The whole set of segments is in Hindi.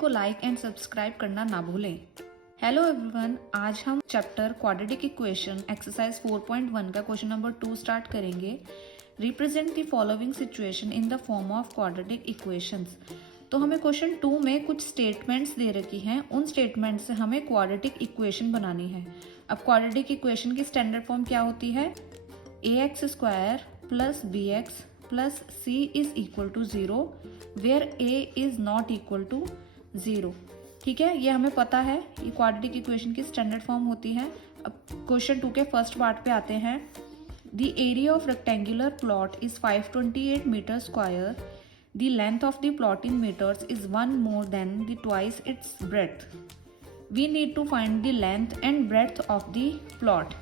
को लाइक एंड सब्सक्राइब करना ना भूलें। हेलो एवरीवन, आज हम चैप्टर क्वाड्रेटिक इक्वेशन एक्सरसाइज 4.1 का क्वेश्चन नंबर 2 स्टार्ट करेंगे। Represent the following situation in the form of quadratic equations. तो हमें क्वेश्चन 2 में कुछ स्टेटमेंट्स दे रखी हैं, उन स्टेटमेंट से हमें क्वाड्रेटिक इक्वेशन बनानी है। अब क्वाड्रेटिक इक्वेशन की स्टैंडर्ड फॉर्म क्या होती है? ax² plus bx plus c is equal to 0 where a is not equal to 0। ठीक है, ये हमें पता है, ये क्वाड्रेटिक इक्वेशन की स्टैंडर्ड फॉर्म होती है। अब क्वेश्चन 2 के फर्स्ट पार्ट पे आते हैं। The area of rectangular plot is 528 meter square. The length of the plot in meters is 1 more than the twice its breadth. We need to find the length and breadth of the plot.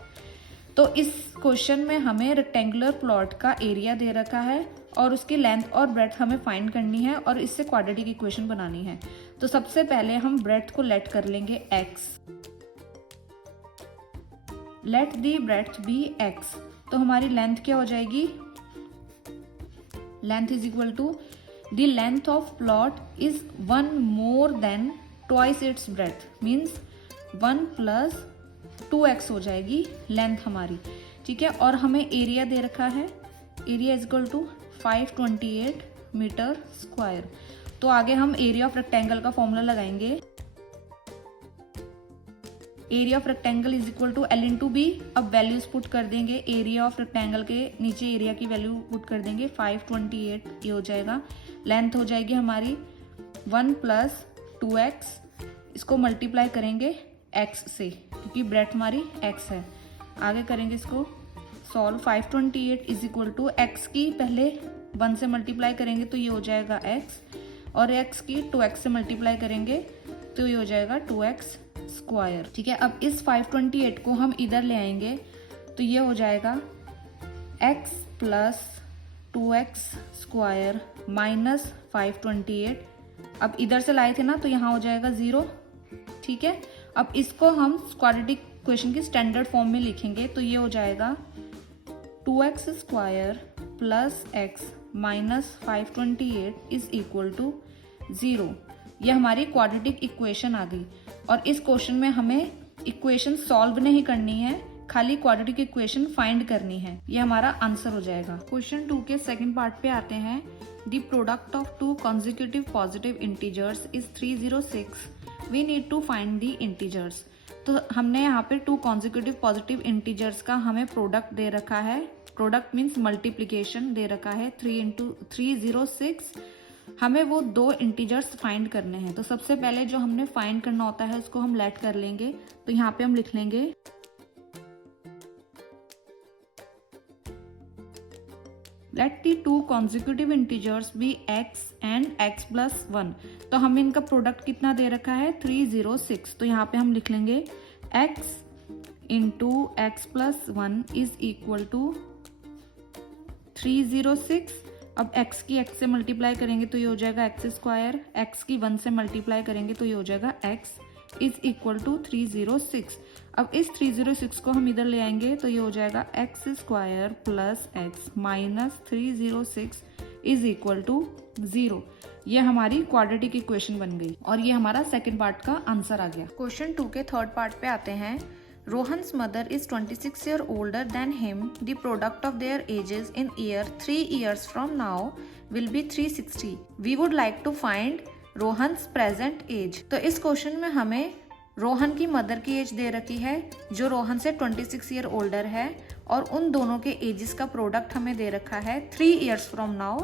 तो इस क्वेश्चन में हमें रेक्टेंगुलर प्लॉट का एरिया दे रखा है और उसकी लेंथ और ब्रेड्थ हमें फाइंड करनी है और इससे क्वाड्रेटिक इक्वेशन बनानी है। तो सबसे पहले हम ब्रेड्थ को लेट कर लेंगे x। Let the breadth be x। तो हमारी लेंथ क्या हो जाएगी? Length is equal to the length of plot is 1 more than twice its breadth, means 1 plus 2x हो जाएगी लेंथ हमारी। ठीक है, और हमें एरिया दे रखा है, area is equal to 528 meter square. तो आगे हम एरिया ऑफ रेक्टेंगल का फॉर्मूला लगाएंगे। Area of rectangle is equal to L into B. अब वैल्यूज पुट कर देंगे, एरिया ऑफ रेक्टेंगल के नीचे एरिया की वैल्यू पुट कर देंगे, 528 ये हो जाएगा। लेंथ हो जाएगी हमारी 1 प्लस 2x, इसको मल्टीप्लाई करेंगे x से क्योंकि ब्रेड्थ हमारी x है। आगे करेंगे इसको solve. 528 is equal to x की पहले 1 से मल्टीप्लाई करेंगे तो ये हो जाएगा x, और x की 2x से मल्टीप्लाई करेंगे तो ये हो जाएगा 2x स्क्वायर। ठीक है, अब इस 528 को हम इधर ले आएंगे तो ये हो जाएगा x plus 2x square minus 528। अब इधर से लाए थे ना तो यहाँ हो जाएगा 0। ठीक है, अब इसको हम क्वाड्रेटिक इक्वेशन की स्टैंडर्ड फॉर्म में लिखेंगे तो ये हो जाएगा 2x square plus x minus 528 is equal to 0। यह हमारी क्वाड्रेटिक इक्वेशन आ गई। और इस क्वेश्चन में हमें इक्वेशन सॉल्व नहीं करनी है, खाली क्वाड्रेटिक इक्वेशन फाइंड करनी है। यह हमारा आंसर हो जाएगा। क्वेश्चन 2 के सेकंड पार्ट पे आते हैं। The product of 2 consecutive positive integers is 306। We need to find the integers. तो हमने यहाँ पे 2 consecutive पॉजिटिव इंटीजर्स का हमें प्रोडक्ट दे रखा है। प्रोडक्ट मीन्स मल्टीप्लीकेशन दे रखा है 3 इंटू 306। हमें वो 2 इंटीजर्स फाइंड करने हैं। तो सबसे पहले जो हमने फाइंड करना होता है उसको हम लेट कर लेंगे। तो यहाँ पे हम लिख लेंगे let the 2 consecutive integers be x and x plus 1। तो हमें इनका प्रोडक्ट कितना दे रखा है? 306। तो यहाँ पे हम लिख लेंगे x into x plus 1 is equal to 306। अब x की x से मल्टीप्लाई करेंगे तो ये हो जाएगा x स्क्वायर, x की 1 से मल्टीप्लाई करेंगे तो ये हो जाएगा x इज इक्वल टू 306। अब इस 306 को हम इधर ले आएंगे तो ये हो जाएगा x square plus x minus 306 is equal to 0। ये हमारी क्वाड्रेटिक इक्वेशन बन गई और ये हमारा सेकंड पार्ट का आंसर आ गया। क्वेश्चन 2 के थर्ड पार्ट पे आते हैं। Rohan's mother is 26 years older than him. The product of their ages in year 3 years from now will be 360. We would like to find Rohan's present age. तो इस क्वेश्चन में हमें रोहन की मदर की एज दे रखी है जो रोहन से 26 ईयर ओल्डर है, और उन दोनों के एजेस का प्रोडक्ट हमें दे रखा है 3 years from now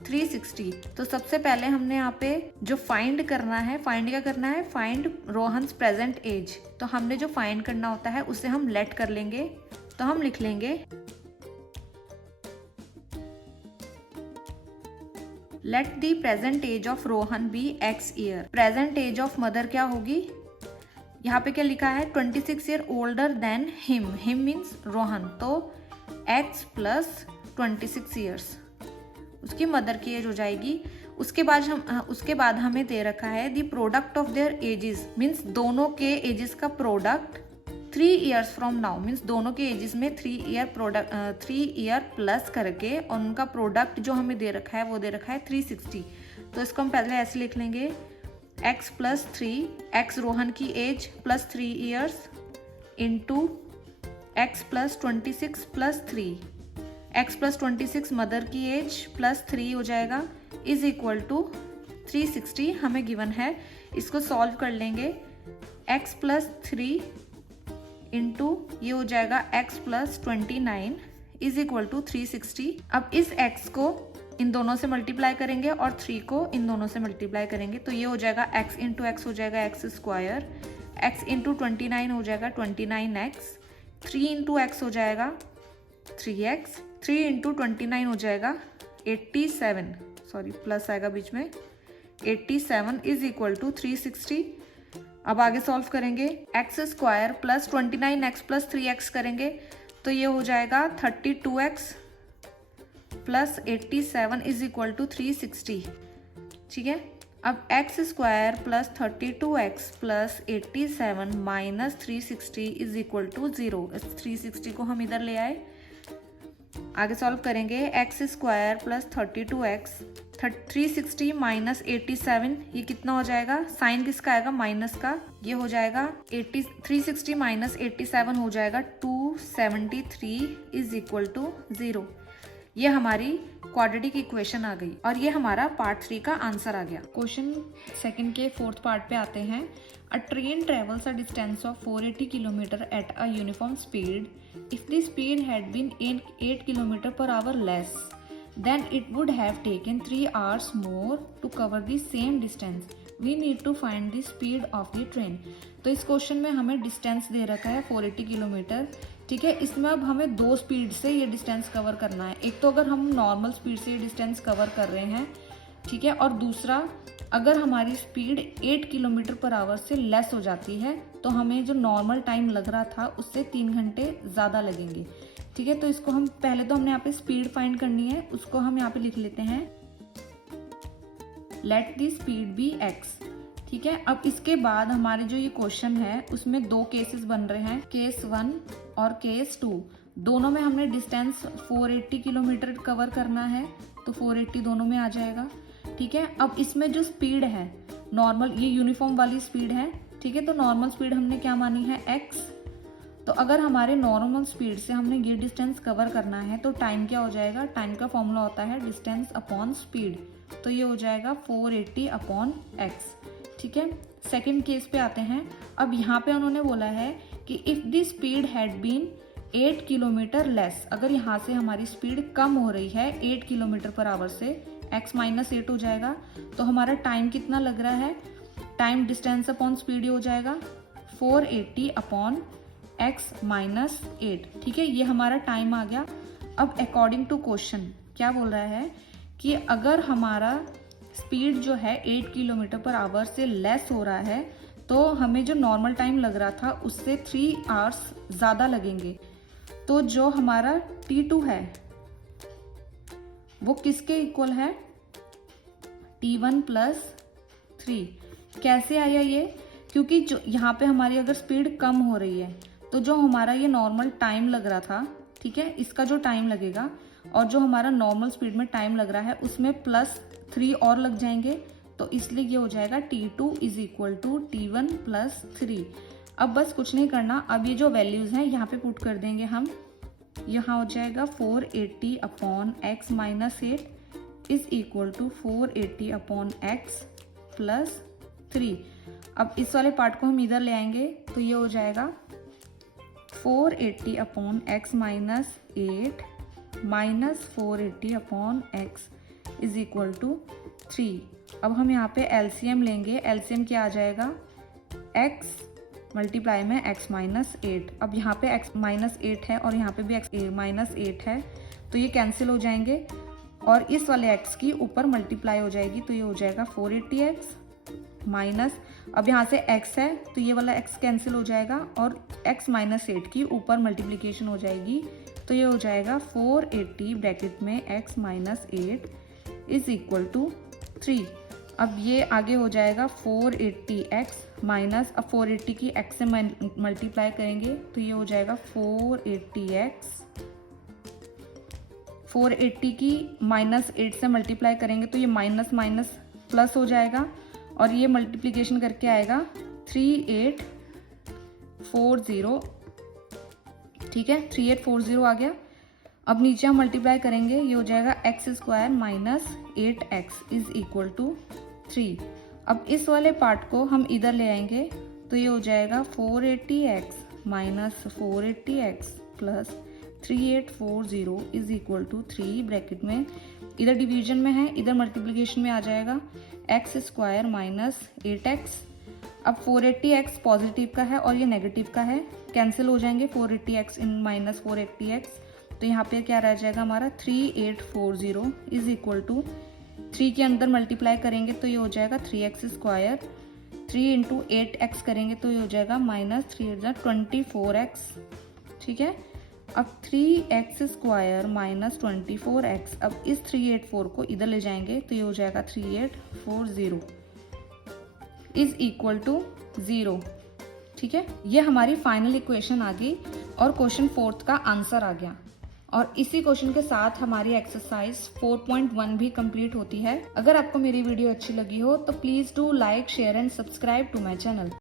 360। तो सबसे पहले हमने यहाँ पे जो फाइंड करना है, फाइंड क्या करना है? Find Rohan's present age. तो हमने जो फाइंड करना होता है उसे हम लेट कर लेंगे। तो हम लिख लेंगे let the present age of Rohan be x year. Present age of mother क्या होगी? यहाँ पे क्या लिखा है? 26 year older than him. Him means Rohan, तो x प्लस 26 ईयर्स उसकी मदर की एज हो जाएगी। उसके बाद हमें दे रखा है the product of their ages, means दोनों के एजेस का product 3 years from now, means दोनों के एजेस में 3 ईयर प्लस करके, और उनका प्रोडक्ट जो हमें दे रखा है वो दे रखा है 360। तो इसको हम पहले ऐसे लिख लेंगे x प्लस 3, x रोहन की age plus 3 years into x plus 26 plus 3, x plus 26 mother की एज प्लस 3 हो जाएगा इज इक्वल टू 360 हमें गिवन है। इसको सॉल्व कर लेंगे, x प्लस 3 इंटू ये हो जाएगा x plus 29 is equal to 360। अब इस x को इन दोनों से मल्टीप्लाई करेंगे और 3 को इन दोनों से मल्टीप्लाई करेंगे, तो ये हो जाएगा x इंटू एक्स हो जाएगा एक्स स्क्वायर, x इंटू 29 हो जाएगा 29x, 3 इंटू एक्स हो जाएगा 3x, 3 इंटू 29 हो जाएगा 87, सॉरी प्लस आएगा बीच में, 87 इज इक्वल टू 360। अब आगे सॉल्व करेंगे, x square plus 29x plus 3x करेंगे तो ये हो जाएगा 32x plus 87 is equal to 360। ठीक है, अब x square plus 32x plus 87 minus 360 is equal to 0। इस 360 को हम इधर ले आए, आगे सॉल्व करेंगे, x square plus 32x 360 minus 87 ये कितना हो जाएगा, साइन किसका आएगा, माइनस का, ये हो जाएगा 360 माइनस 87 हो जाएगा 273 इज इक्वल टू 0। ये हमारी क्वाड्रेटिक इक्वेशन आ गई और ये हमारा पार्ट 3 का आंसर आ गया। क्वेश्चन सेकंड के फोर्थ पार्ट पे आते हैं। A train travels a distance of 480 kilometer at a uniform speed. If the speed had been 8 kilometer per hour less, then it would have taken 3 hours more to cover the same distance. We need to find the speed of the train. तो इस क्वेश्चन में हमें डिस्टेंस दे रखा है 480 किलोमीटर। ठीक है, इसमें अब हमें दो स्पीड से ये डिस्टेंस कवर करना है। एक तो अगर हम नॉर्मल स्पीड से ये डिस्टेंस कवर कर रहे हैं, ठीक है, और दूसरा अगर हमारी स्पीड 8 किलोमीटर पर आवर से लेस हो जाती है तो हमें जो नॉर्मल टाइम लग रहा था उससे 3 घंटे ज़्यादा लगेंगे। ठीक है, तो इसको हम पहले तो हमने यहाँ पे स्पीड फाइंड करनी है, उसको हम यहाँ पे लिख लेते हैं let the speed be x। ठीक है, अब इसके बाद हमारे जो ये क्वेश्चन है उसमें दो केसेस बन रहे हैं, केस 1 और केस 2। दोनों में हमने डिस्टेंस 480 किलोमीटर कवर करना है तो 480 दोनों में आ जाएगा। ठीक है, अब इसमें जो स्पीड है नॉर्मल, ये यूनिफॉर्म वाली स्पीड है। ठीक है, तो नॉर्मल स्पीड हमने क्या मानी है, x। तो अगर हमारे नॉर्मल स्पीड से हमने ये डिस्टेंस कवर करना है तो टाइम क्या हो जाएगा, टाइम का फॉर्मूला होता है डिस्टेंस अपॉन स्पीड, तो ये हो जाएगा 480 अपॉन x। ठीक है, सेकंड केस पे आते हैं। अब यहाँ पे उन्होंने बोला है कि if the speed had been 8 kilometer less, अगर यहाँ से हमारी स्पीड कम हो रही है 8 किलोमीटर पर आवर से, x माइनस 8 हो जाएगा, तो हमारा टाइम कितना लग रहा है, टाइम डिस्टेंस अपॉन स्पीड हो जाएगा 480 अपॉन x माइनस 8। ठीक है, ये हमारा टाइम आ गया। अब अकॉर्डिंग टू क्वेश्चन क्या बोल रहा है कि अगर हमारा स्पीड जो है 8 किलोमीटर पर आवर से लेस हो रहा है तो हमें जो नॉर्मल टाइम लग रहा था उससे 3 आवर्स ज़्यादा लगेंगे। तो जो हमारा T2 है वो किसके इक्वल है, T1 प्लस 3। कैसे आया ये, क्योंकि जो यहाँ पे हमारी अगर स्पीड कम हो रही है तो जो हमारा ये नॉर्मल टाइम लग रहा था, ठीक है, इसका जो टाइम लगेगा और जो हमारा नॉर्मल स्पीड में टाइम लग रहा है उसमें प्लस 3 और लग जाएंगे, तो इसलिए ये हो जाएगा T2 is equal to T1 plus 3। अब बस कुछ नहीं करना, अब ये जो वैल्यूज़ हैं यहाँ पे पुट कर देंगे हम। यहाँ हो जाएगा 480 upon x minus 8 is equal to 480 upon x plus 3। अब इस वाले पार्ट को हम इधर ले आएंगे तो ये हो जाएगा 480 upon x minus 8 minus 480 upon x is equal to 3। अब हम यहाँ पे एलसीएम लेंगे, एलसीएम क्या आ जाएगा, x मल्टीप्लाई में x माइनस 8। अब यहाँ पे x माइनस 8 है और यहाँ पे भी x माइनस 8 है, तो ये कैंसिल हो जाएंगे और इस वाले x की ऊपर मल्टीप्लाई हो जाएगी, तो ये हो जाएगा 480x माइनस, अब यहाँ से x है तो ये वाला x कैंसिल हो जाएगा और x माइनस 8 की ऊपर मल्टीप्लिकेशन हो जाएगी, तो ये हो जाएगा 480 ब्रैकेट में x minus 8 is equal to 3। अब ये आगे हो जाएगा 480x माइनस, अब 480 की x से मल्टीप्लाई करेंगे तो ये हो जाएगा 480x, 480 की माइनस 8 से मल्टीप्लाई करेंगे तो ये माइनस माइनस प्लस हो जाएगा और ये मल्टीप्लिकेशन करके आएगा 3840, ठीक है, 3840 आ गया। अब नीचे हम मल्टीप्लाई करेंगे, ये हो जाएगा x square minus 8x is equal to 3। अब इस वाले पार्ट को हम इधर ले आएंगे तो ये हो जाएगा 480x minus 480x plus 3840 is equal to 3 bracket में, इधर डिवीजन में है, इधर मल्टीप्लिकेशन में आ जाएगा एक्स स्क्वायर माइनस 8x। अब 480x पॉजिटिव का है और ये नेगेटिव का है, कैंसिल हो जाएंगे 480x इन माइनस 480x, तो यहाँ पे क्या रह जाएगा हमारा 3840 इज इक्वल टू 3 के अंदर मल्टीप्लाई करेंगे तो ये हो जाएगा 3x स्क्वायर, 3 इंटू 8x करेंगे तो ये हो जाएगा माइनस 3×24x, ठीक है। अब 3x स्क्वायर माइनस 24x, अब इस 384 को इधर ले जाएंगे तो ये हो जाएगा 3840 इज इक्वल टू 0, ठीक है। ये हमारी फाइनल इक्वेशन आ गई और क्वेश्चन 4 का आंसर आ गया। और इसी क्वेश्चन के साथ हमारी एक्सरसाइज 4.1 भी कंप्लीट होती है। अगर आपको मेरी वीडियो अच्छी लगी हो तो please do like, share and subscribe to my channel.